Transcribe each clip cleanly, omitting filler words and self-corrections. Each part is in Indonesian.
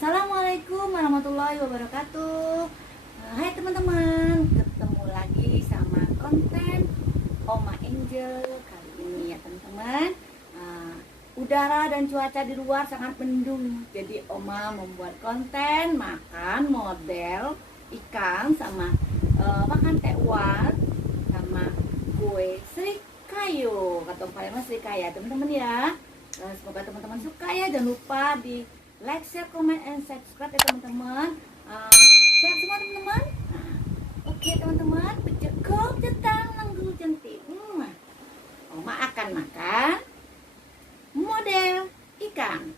Assalamualaikum warahmatullahi wabarakatuh. Hai teman-teman, ketemu lagi sama konten Oma Angel kali ini ya teman-teman. Udara dan cuaca di luar sangat mendung, jadi Oma membuat konten makan model ikan sama makan tekwan sama kue serikayo. Kata Palembang serikaya teman-teman ya. Semoga teman-teman suka ya, jangan lupa di like, share, comment, and subscribe ya teman-teman. Sehat semua teman-teman. Oke teman-teman, cukup tentang nanggu cantik. Oma akan makan model ikan.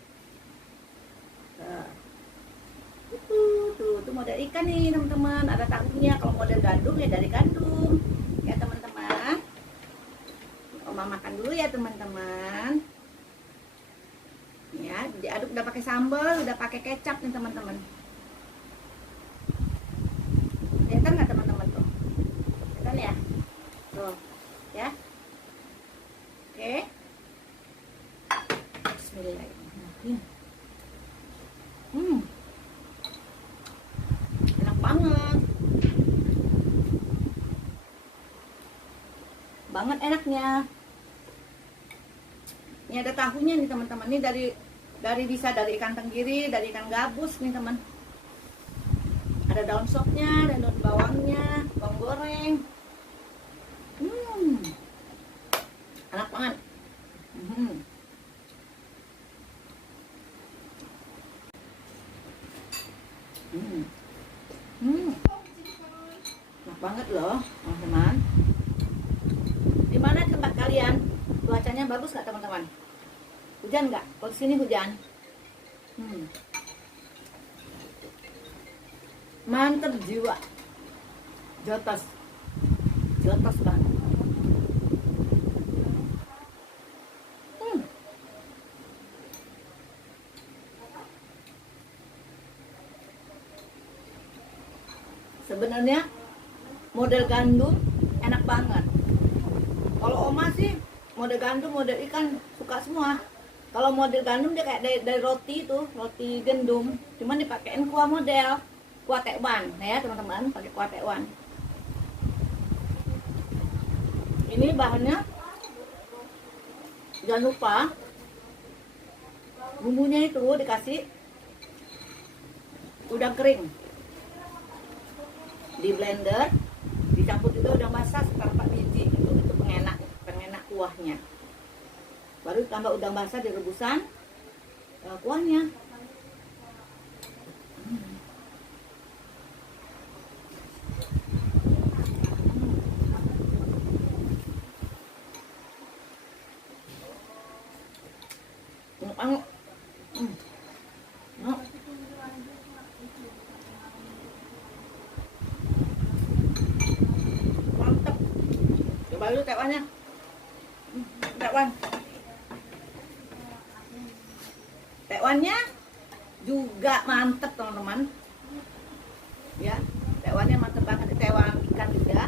Tuh model ikan nih teman-teman. Ada tahunya. Kalau model gandum ya dari gandum. Ya teman-teman. Oma makan dulu ya teman-teman. Ya, diaduk udah pakai sambal, udah pakai kecap nih teman-teman. Kelihatan nggak teman-teman tuh? Kelihatan ya? Tuh, ya. Oke. Bismillahirrahmanirrahim. Enak banget. Banget enaknya. Ini ada tahunya nih teman-teman. Ini bisa dari ikan tenggiri, dari ikan gabus nih teman. Ada daun sopnya, dan daun bawangnya, bawang goreng. Enak banget. Enak banget loh teman-teman. Di mana tempat kalian? Cuacanya bagus nggak teman-teman? Hujan nggak? Kalau di sini hujan. Mantap jiwa. Jotos banget. Sebenarnya model gandum enak banget. Kalau Oma sih model gandum, model ikan suka semua. Kalau model gandum dia kayak dari roti itu, roti gandum, cuman dipakein kuah model, kuah tekwan, ya teman-teman, pakai kuah tekwan. Ini bahannya jangan lupa bumbunya itu dikasih udang kering, di blender, dicampur juga udang basah sekitar 4 biji itu pengenak kuahnya. Baru tambah udang basah di rebusan kuahnya. Mantap. Coba dulu tekwannya. Tekwannya juga mantep teman-teman. Ya, tekwannya mantep banget. Tekwan ikan juga.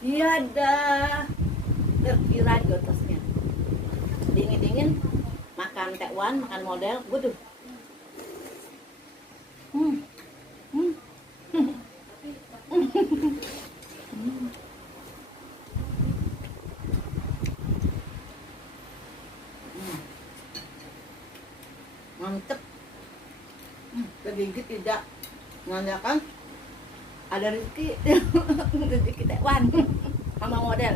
Tiada terkira jotosnya. Dingin-dingin makan tekwan, makan model, waduh. Mantep. Tergigit tidak menandakan ada rezeki. Rezeki tekwan sama model.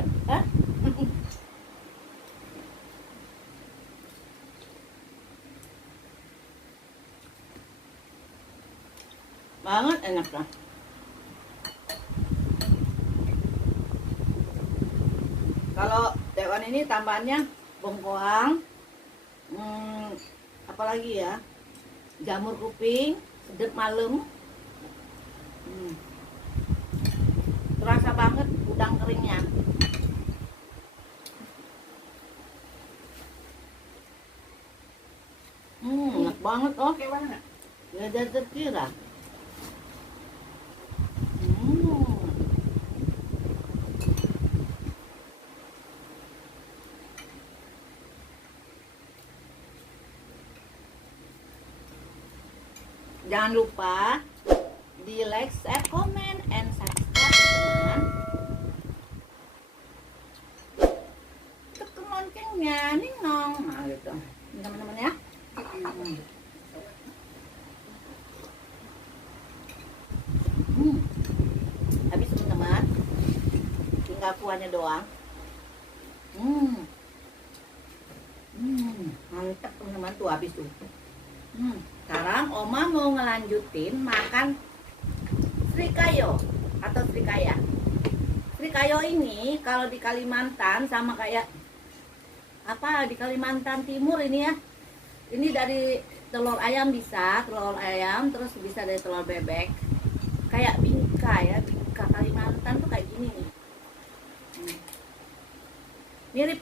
Banget enak lah. Kalau tekwan ini tambahannya bengkoang, apalagi ya, jamur kuping, sedep malam. Terasa banget udang keringnya. Enak banget oh. Oke banget. Gak terkira. Jangan lupa di like, share, comment, and subscribe teman-teman. Tekan loncengnya, nong. Nah gitu teman-teman ya. Habis teman-teman, tinggal kuahnya doang. Mantap teman-teman tuh habis tuh. Sekarang Oma mau ngelanjutin makan srikayo atau srikaya. Srikayo ini kalau di Kalimantan sama kayak apa di Kalimantan Timur ini ya. Ini dari telur ayam bisa, telur ayam, terus bisa dari telur bebek. Kayak bingka ya, bingka Kalimantan tuh kayak gini nih. Mirip.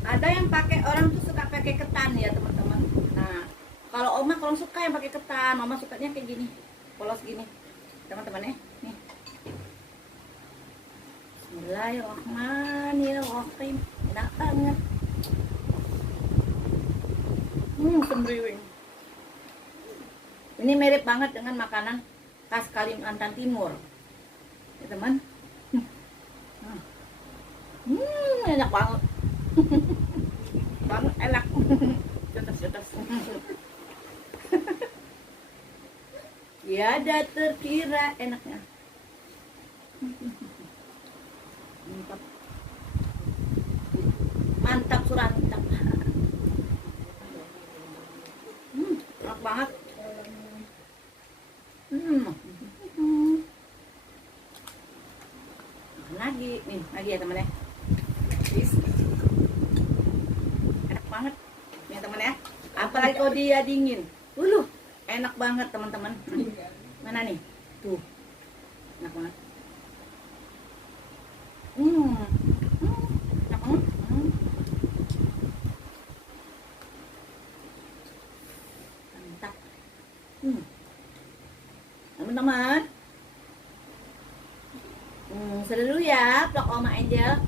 Ada yang pakai, orang tuh suka pakai ketan ya teman-teman. Nah, kalau Oma kalau suka yang pakai ketan, Mama sukanya kayak gini, polos gini, teman-teman ya. Nih. Bismillahirrahmanirrahim. Enak banget. Sembriwing. Ini mirip banget dengan makanan khas Kalimantan Timur, ya teman. Enak banget. Banget enak. Jotos. Ya ada terkira enaknya. Mantap surantap. Enak banget. Lagi ya teman ya. Enak banget ya teman ya. Apalagi kalau dia dingin. Enak banget teman-teman. Mana nih? Tuh. Enak banget. Enak banget. Mantap. Teman-teman. Sudah dulu ya vlog Oma Angel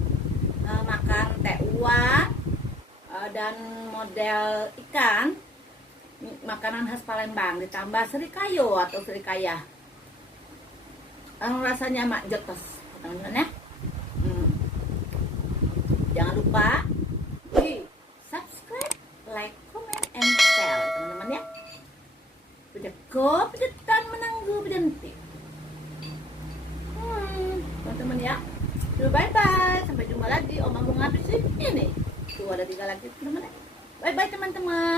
makan tekwa dan model ikan, makanan khas Palembang ditambah srikayo atau srikaya. Rasanya mak jotos teman-teman ya. Jangan lupa di subscribe, like, comment, and share teman-teman ya. Pedetan menangguh berhenti. Teman-teman ya. Bye bye. Sampai jumpa lagi. Oma mau ngabisin ini. Tuh ada 3 lagi teman-teman. Bye bye teman-teman.